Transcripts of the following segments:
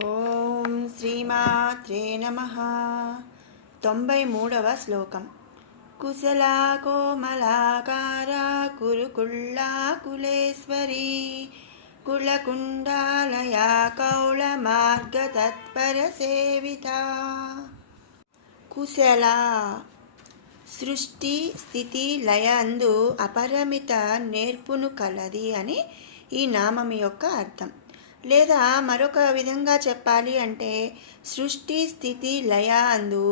ఓం శ్రీమాత్రే నమః. 93వ శ్లోకం. కుశలా కోమలాకారా కురుకుళ్ళా కులేశ్వరీ కులకుండాలయా కౌళ మార్గ తత్పర సేవిత. కుశల సృష్టి స్థితి లయ అందు అపరిమిత నేర్పును కలది అని ఈ నామం యొక్క అర్థం. లేదా మరొక విధంగా చెప్పాలి అంటే సృష్టి స్థితి లయ అందు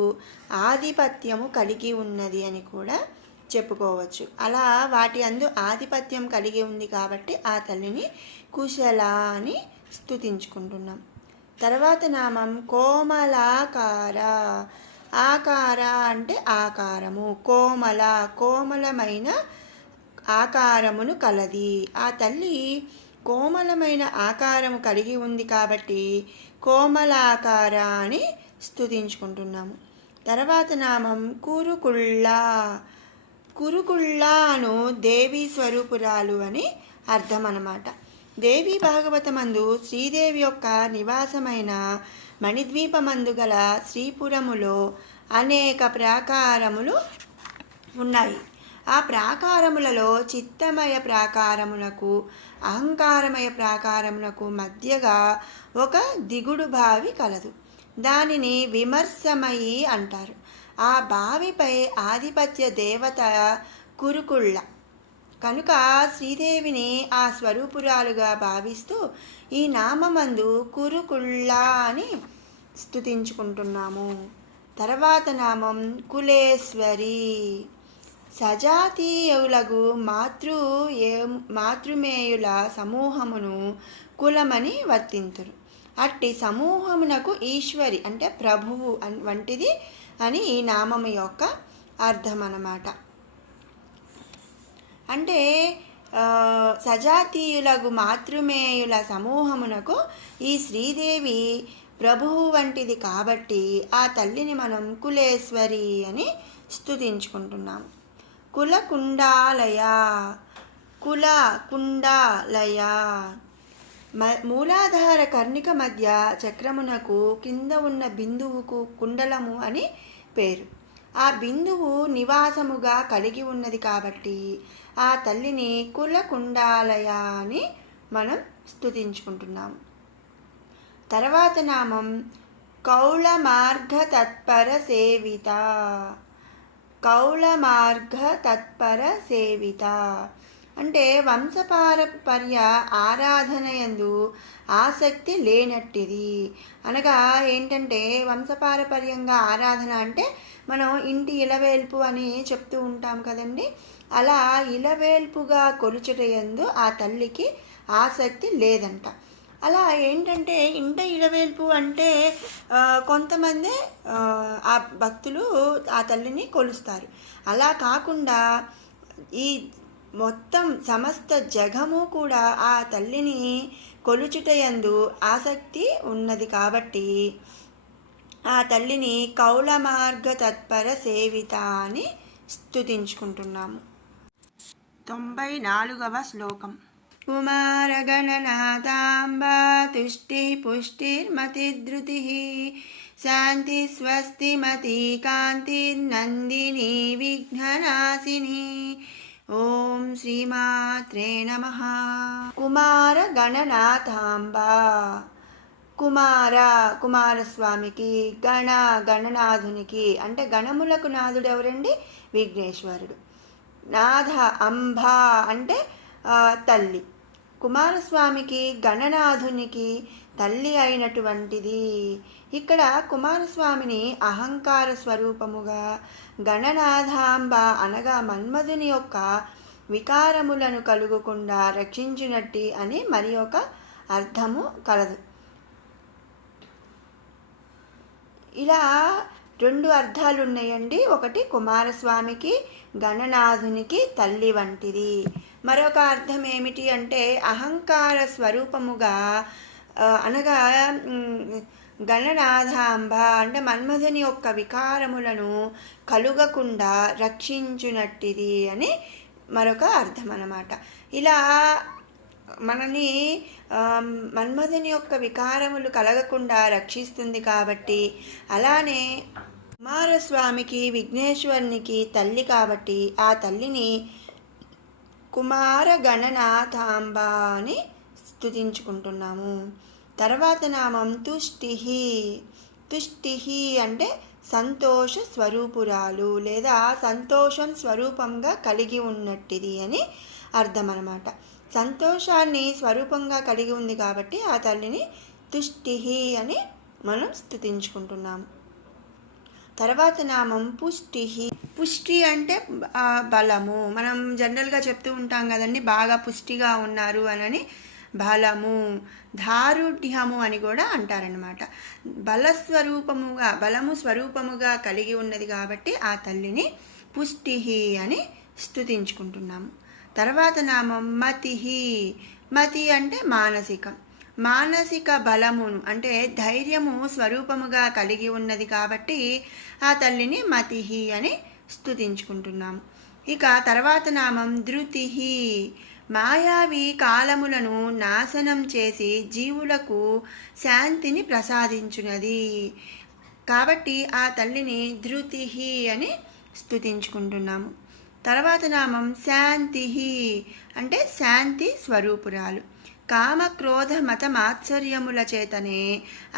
ఆధిపత్యము కలిగి ఉన్నది అని కూడా చెప్పుకోవచ్చు. అలా వాటి అందు ఆధిపత్యం కలిగి ఉంది కాబట్టి ఆ తల్లిని కుశల అని స్తుతించుకుంటున్నాం. తర్వాత నామం కోమలాకార. ఆకార అంటే ఆకారము, కోమల కోమలమైన ఆకారమును కలది. ఆ తల్లి కోమలమైన ఆకారము కలిగి ఉంది కాబట్టి కోమలాకార అని స్తుతించుకుంటున్నాము. తర్వాత నామం కురుకుళ్ళ. కురుకుళ్ళను దేవీ స్వరూపురాలు అని అర్థం అన్నమాట. దేవీ భాగవతమందు శ్రీదేవి యొక్క నివాసమైన మణిద్వీపమందు గల శ్రీపురములో అనేక ప్రాకారములు ఉన్నాయి. ఆ ప్రాకారములలో చిత్తమయ ప్రాకారమునకు అహంకారమయ ప్రాకారమునకు మధ్యగా ఒక దిగుడు బావి కలదు. దానిని విమర్శమయి అంటారు. ఆ బావిపై ఆధిపత్య దేవత కురుకుళ్ళ కనుక శ్రీదేవిని ఆ స్వరూపురాలుగా భావిస్తూ ఈ నామందు కురుకుళ్ళ అని స్తుతించుకుంటున్నాము. తర్వాత నామం కులేశ్వరి. సజాతీయులగు మాతృమేయుల సమూహమును కులమని వర్తింతురు. అట్టి సమూహమునకు ఈశ్వరి అంటే ప్రభువు వంటిది అని ఈ నామము యొక్క అర్థం అన్నమాట. అంటే సజాతీయులగు మాతృమేయుల సమూహమునకు ఈ శ్రీదేవి ప్రభువు వంటిది కాబట్టి ఆ తల్లిని మనం కులేశ్వరి అని స్తుతించుకుంటున్నాము. కులకుండాలయ. కుల కుండాలయ మూలాధార కర్ణిక మధ్య చక్రమునకు కింద ఉన్న బిందువుకు కుండలము అని పేరు. ఆ బిందువు నివాసముగా కలిగి ఉన్నది కాబట్టి ఆ తల్లిని కులకుండాలయ అని మనం స్తుతించుకుంటున్నాము. తర్వాత నామం కౌళ మార్గ తత్పర సేవిత. కౌళ మార్గ తత్పర సేవిత అంటే వంశపారపర్య ఆరాధనయందు ఆసక్తి లేనట్టిది. అనగా ఏంటంటే వంశపారపర్యంగా ఆరాధన అంటే మనం ఇంటి ఇలవేల్పు అని చెప్తూ ఉంటాం కదండి. అలా ఇలవేల్పుగా కొలుచుటయందు ఆ తల్లికి ఆసక్తి లేదంట. అలా ఏంటంటే ఇంట ఇలవేల్పు అంటే కొంతమంది ఆ భక్తులు ఆ తల్లిని కొలుస్తారు. అలా కాకుండా ఈ మొత్తం సమస్త జగము కూడా ఆ తల్లిని కొలుచుటయందు ఆసక్తి ఉన్నది కాబట్టి ఆ తల్లిని కౌళ మార్గ తత్పర సేవిత అని స్తుతించుకుంటున్నాము. 94వ శ్లోకం. కుమారగణనాథాంబా తుష్టి పుష్టిర్మతిధృతి శాంతి స్వస్తిమతి కాంతిర్నందిని విఘ్ననాశిని. ఓం శ్రీమాత్రే నమః. కుమార గణనాథాంబా. కుమారస్వామికి గణనాథునికి అంటే గణములకు నాథుడు ఎవరండి? విఘ్నేశ్వరుడు. నాథ అంబ అంటే తల్లి. కుమారస్వామికి గణనాథునికి తల్లి అయినటువంటిది. ఇక్కడ కుమారస్వామిని అహంకార స్వరూపముగా, గణనాథాంబ అనగా మన్మధుని యొక్క వికారములను కలుగకుండా రక్షించినట్టి అని మరి ఒక అర్థము కలదు. ఇలా 2 అర్థాలు ఉన్నాయండి. ఒకటి కుమారస్వామికి గణనాథునికి తల్లి వంటిది. మరొక అర్థం ఏమిటి అంటే అహంకార స్వరూపముగా అనగా గణనాథాంబ అంటే మన్మధుని యొక్క వికారములను కలుగకుండా రక్షించునట్టిది అని మరొక అర్థం అన్నమాట. ఇలా మనని మన్మధుని యొక్క వికారములు కలగకుండా రక్షిస్తుంది కాబట్టి, అలానే కుమారస్వామికి విఘ్నేశ్వరునికి తల్లి కాబట్టి ఆ తల్లిని కుమార గణనాథాంబ అని స్తుతించుకుంటున్నాము. తర్వాత నామం తుష్టిహి. తుష్టిహి అంటే సంతోష స్వరూపురాలు లేదా సంతోషం స్వరూపంగా కలిగి ఉన్నట్టిది అని అర్థం అన్నమాట. సంతోషాన్ని స్వరూపంగా కలిగి ఉంది కాబట్టి ఆ తల్లిని తుష్టిహి అని మనం స్తుతించుకుంటున్నాము. తర్వాత నామం పుష్టిహి. పుష్టి అంటే బలము. మనం జనరల్గా చెప్తూ ఉంటాం కదండి, బాగా పుష్టిగా ఉన్నారు అని. బలము, దారుఢ్యము అని కూడా అంటారనమాట. బలము స్వరూపముగా కలిగి ఉన్నది కాబట్టి ఆ తల్లిని పుష్టిహి అని స్తుతించుకుంటున్నాము. తర్వాత నామం మతిహి. మతి అంటే మానసికం. మానసిక బలమును అంటే ధైర్యము స్వరూపముగా కలిగి ఉన్నది కాబట్టి ఆ తల్లిని మతిహి అని స్తుతించుకుంటున్నాము. ఇక తర్వాత నామం ధృతిహి. మాయావి కాలములను నాశనం చేసి జీవులకు శాంతిని ప్రసాదించున్నది కాబట్టి ఆ తల్లిని ధృతిహి అని స్తుతించుకుంటున్నాము. తర్వాత నామం శాంతిహి అంటే శాంతి స్వరూపురాలు. కామ క్రోధ మత మాత్సర్యముల చేతనే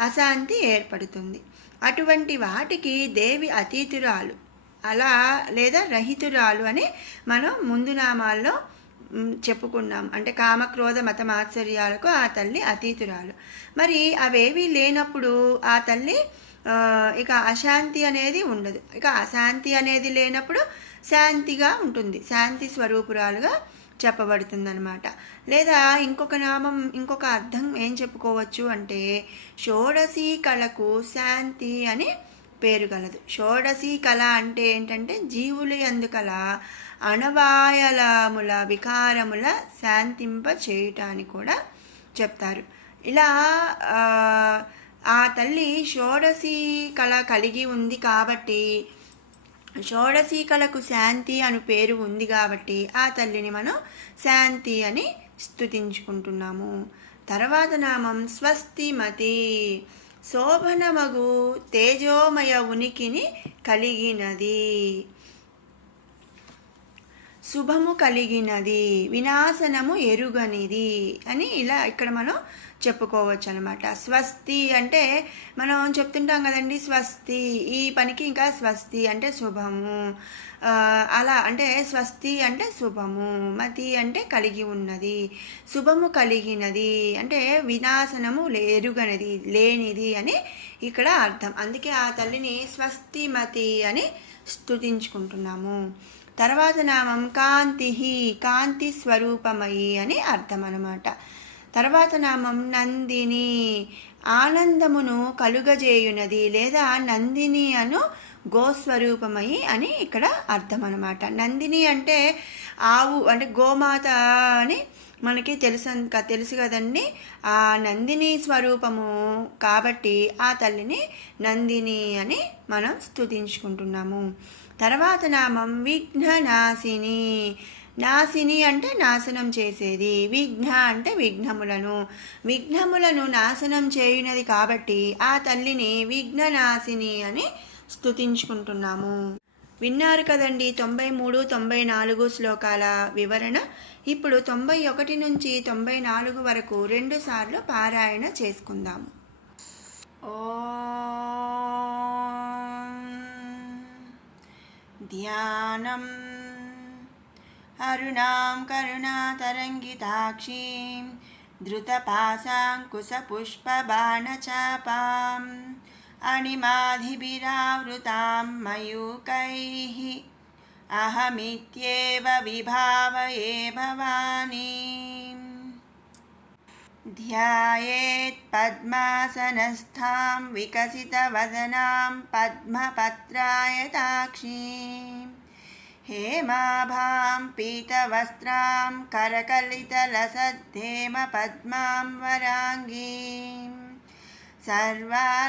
అశాంతి ఏర్పడుతుంది. అటువంటి వాటికి దేవి అతీతురాలు అలా లేదా రహితురాలు అని మనం ముందు నామాల్లో చెప్పుకున్నాం. అంటే కామక్రోధ మత మాత్సర్యాలకు ఆ తల్లి అతీతురాలు. మరి అవేవి లేనప్పుడు ఆ తల్లి ఇక అశాంతి అనేది ఉండదు. ఇక అశాంతి అనేది లేనప్పుడు శాంతిగా ఉంటుంది, శాంతి స్వరూపురాలుగా చెప్పబడుతుందన్నమాట. లేదా ఇంకొక నామం, ఇంకొక అర్థం ఏం చెప్పుకోవచ్చు అంటే షోడశీ కళకు శాంతి అని పేరు గలదు. షోడశీ కళ అంటే ఏంటంటే జీవులు ఎందుకల అణవాయలముల వికారముల శాంతింప చేయటాన్ని కూడా చెప్తారు. ఇలా ఆ తల్లి షోడశీ కళ కలిగి ఉంది కాబట్టి, షోడశీ కళకు శాంతి అను పేరు ఉంది కాబట్టి ఆ తల్లిని మనం శాంతి అని స్తుతించుకుంటున్నాము. తర్వాత నామం స్వస్తిమతి. శోభనమగు తేజోమయ ఉనికిని కలిగినది, శుభము కలిగినది, వినాశనము ఎరుగనిది అని ఇలా ఇక్కడ మనం చెప్పుకోవచ్చు అనమాట. స్వస్తి అంటే మనం చెప్తుంటాం కదండి, స్వస్తి ఈ పనికి ఇంకా స్వస్తి అంటే శుభము, అలా అంటే స్వస్తి అంటే శుభము, మతి అంటే కలిగి ఉన్నది, శుభము కలిగినది అంటే వినాశనము ఎరుగనిది లేనిది అని ఇక్కడ అర్థం. అందుకే ఆ తల్లిని స్వస్తిమతి అని స్తుతించుకుంటున్నాము. తర్వాత నామం కాంతిహి. కాంతి స్వరూపమయి అని అర్థం అన్నమాట. తర్వాత నామం నందిని. ఆనందమును కలుగజేయునది లేదా నందిని అను గోస్వరూపమయి అని ఇక్కడ అర్థం అన్నమాట. నందిని అంటే ఆవు అంటే గోమాత అని మనకి తెలుసు కదండి. ఆ నందిని స్వరూపము కాబట్టి ఆ తల్లిని నందిని అని మనం స్తుతించుకుంటున్నాము. తర్వాత నామం విఘ్ననాశిని. నాశిని అంటే నాశనం చేసేది, విఘ్న అంటే విఘ్నములను నాశనం చేయునది కాబట్టి ఆ తల్లిని విఘ్ననాశిని అని స్తుతించుకుంటున్నాము. విన్నారు కదండి 93, 94 శ్లోకాల వివరణ. ఇప్పుడు 91 నుంచి 94 వరకు 2 సార్లు పారాయణ చేసుకుందాము. ధ్యానం. అరుణాం కరుణాతరంగితాక్షీం ధృతపాశాంకుశపుష్పబాణచాపాం అణిమాధిభిరావృతాం మయూకైః అహమిత్యేవ విభావయే భవానీం. ధ్యాయేత్ పద్మాసనస్థాం వికసితవదనాం పద్మపత్రాయతాక్షీం హేమాభాం పీతవస్త్రాం కరకలితలసద్ధేమ పద్మాం వరాంగీం సర్వాలంకారయుక్తాం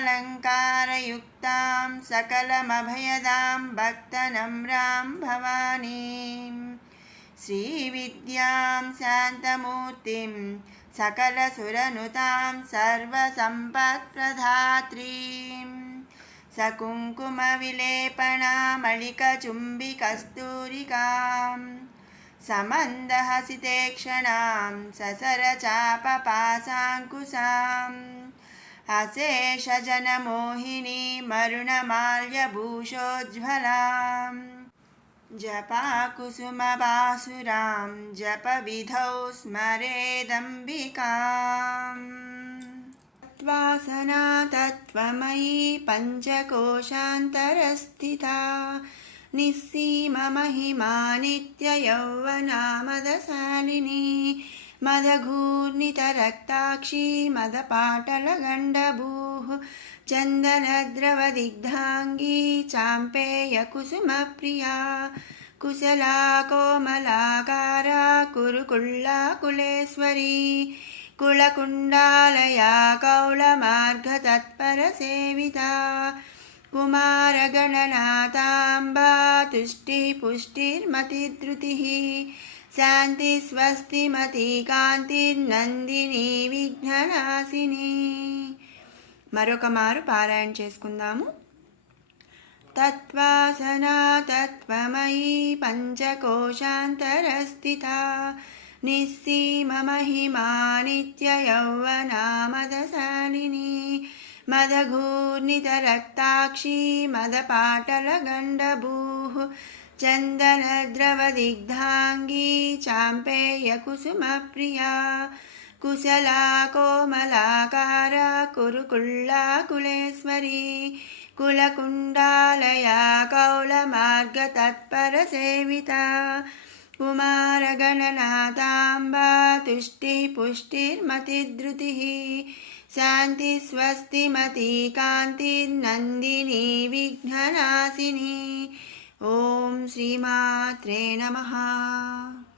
సకలమభయదాం భక్తనమ్రాం భవానీం श्रीविद्यां शान्तमूर्तिं सकलसुरनुतां सर्वसम्पत्प्रदात्रीं सकुङ्कुमविलेपनामलिकचुम्बिकस्तूरिकां समन्दहसितेक्षणां ससरचापपाशाङ्कुशाम् अशेषजनमोहिनी मरुणमाल्यभूषोज्ज्वलां जपाकुसुमबासुरां जपविधौ स्मरेदम्बिकाम् तत्त्वासना तत्त्वमयी पञ्चकोशान्तरस्थिता निस्सीममहिमा नित्ययौवना मदशालिनी मदघूर्णितरक्ताक्षी मदपाटलगण्डभूः चन्दनद्रवदिग्धाङ्गी चाम्पेयकुसुमप्रिया कुशला कोमलाकारा कुरुकुल्लाकुलेश्वरी कुलकुण्डालया कौलमार्गतत्परसेविता कुमारगणनाथाम्बा तुष्टिपुष्टिर्मतिधृतिः शान्तिस्वस्तिमती కాంతిర్నందిని విఘ్ననాశిని. మరొక మారు పారాయణ చేసుకుందాము. తత్వాసనా తత్వమయీ పంచకోశాంతరస్థితా నిస్సీమమహిమా నిత్యయౌవనా మదశాలిని మదఘూర్ణితరక్తాక్షీ మదపాటలగण्डभूः चन्दनद्रवदिग्धाङ्गी चाम्पेयकुसुमप्रिया कुशला कोमलाकारा कुरुकुल्लाकुलेश्वरी कुलकुण्डालया कौलमार्गतत्परसेविता कुमारगणनाथाम्बा तुष्टिपुष्टिर्मतिधृतिः शान्तिस्वस्तिमती कान्तिर्नन्दिनी विघ्ननाशिनी. ఓం శ్రీమాత్రే నమః.